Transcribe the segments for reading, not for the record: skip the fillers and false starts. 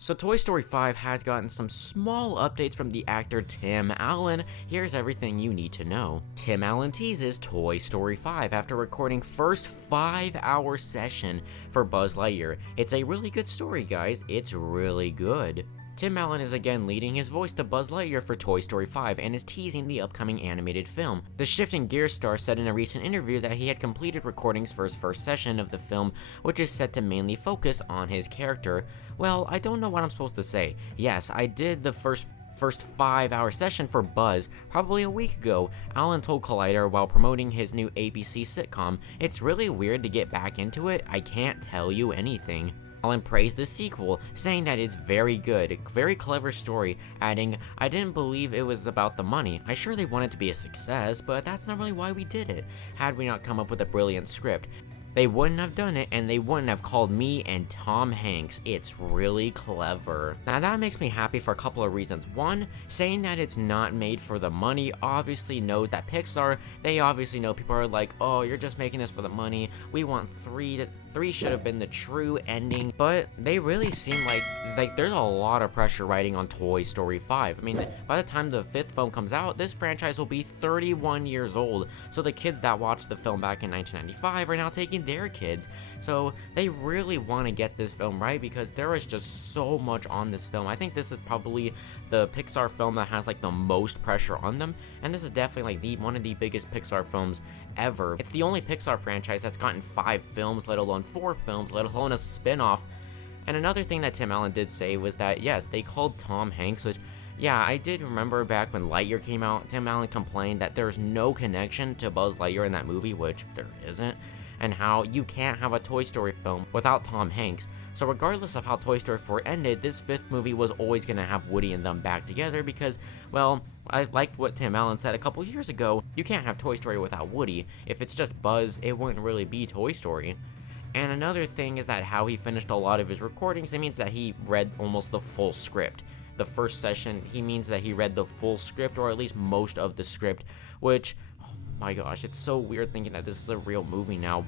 So Toy Story 5 has gotten some small updates from the actor Tim Allen. Here's everything you need to know. Tim Allen teases Toy Story 5 after recording first 5-hour session for Buzz Lightyear. It's a really good story, guys. It's really good. Tim Allen is again leading his voice to Buzz Lightyear for Toy Story 5 and is teasing the upcoming animated film. The Shifting Gears star said in a recent interview that he had completed recordings for his first session of the film, which is set to mainly focus on his character. Well, I don't know what I'm supposed to say. Yes, I did the first 5-hour session for Buzz probably a week ago, Allen told Collider while promoting his new ABC sitcom. It's really weird to get back into it. I can't tell you anything. Allen praised the sequel, saying that it's very good, very clever story, adding, "I didn't believe it was about the money. I surely want it to be a success, but that's not really why we did it. Had we not come up with a brilliant script, they wouldn't have done it, and they wouldn't have called me and Tom Hanks. It's really clever." Now that makes me happy for a couple of reasons. One, saying that it's not made for the money obviously knows that Pixar, they obviously know people are like, oh, you're just making this for the money. We want three should have been the true ending, but they really seem like there's a lot of pressure riding on Toy Story 5. I mean, by the time the 5th film comes out, this franchise will be 31 years old, so the kids that watched the film back in 1995 are now taking their kids, so they really want to get this film right because there is just so much on this film. I think this is probably the Pixar film that has like the most pressure on them, and this is definitely like one of the biggest Pixar films ever. It's the only Pixar franchise that's gotten 5 films, let alone 4 films, let alone a spin-off. And another thing that Tim Allen did say was that, yes, they called Tom Hanks, which, yeah, I did remember back when Lightyear came out, Tim Allen complained that there's no connection to Buzz Lightyear in that movie, which there isn't, and how you can't have a Toy Story film without Tom Hanks. So regardless of how Toy Story 4 ended, this 5th movie was always going to have Woody and them back together because, well, I liked what Tim Allen said a couple years ago, you can't have Toy Story without Woody. If it's just Buzz, it wouldn't really be Toy Story. And another thing is that how he finished a lot of his recordings, it means that he read almost the full script. The first session, he means that he read the full script, or at least most of the script, which, oh my gosh, it's so weird thinking that this is a real movie now.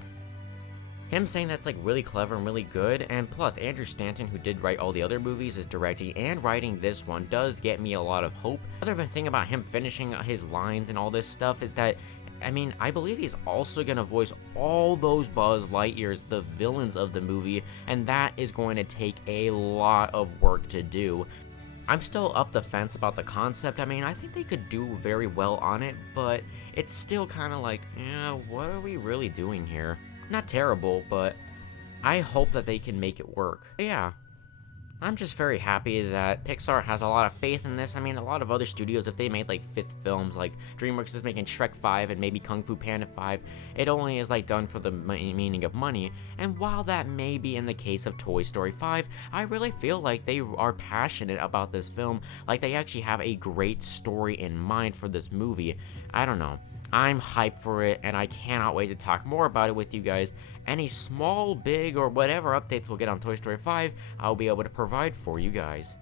Him saying that's like really clever and really good, and plus Andrew Stanton, who did write all the other movies, is directing and writing this one, does get me a lot of hope. Another thing about him finishing his lines and all this stuff is that, I mean, I believe he's also going to voice all those Buzz Lightyears, the villains of the movie, and that is going to take a lot of work to do. I'm still up the fence about the concept. I mean, I think they could do very well on it, but it's still kind of like, yeah, what are we really doing here? Not terrible, but I hope that they can make it work. But yeah, I'm just very happy that Pixar has a lot of faith in this. I mean, a lot of other studios, if they made like 5th films, like DreamWorks is making Shrek 5 and maybe Kung Fu Panda 5, it only is like done for the meaning of money. And while that may be in the case of Toy Story 5, I really feel like they are passionate about this film, like they actually have a great story in mind for this movie. I don't know. I'm hyped for it, and I cannot wait to talk more about it with you guys. Any small, big, or whatever updates we'll get on Toy Story 5, I'll be able to provide for you guys.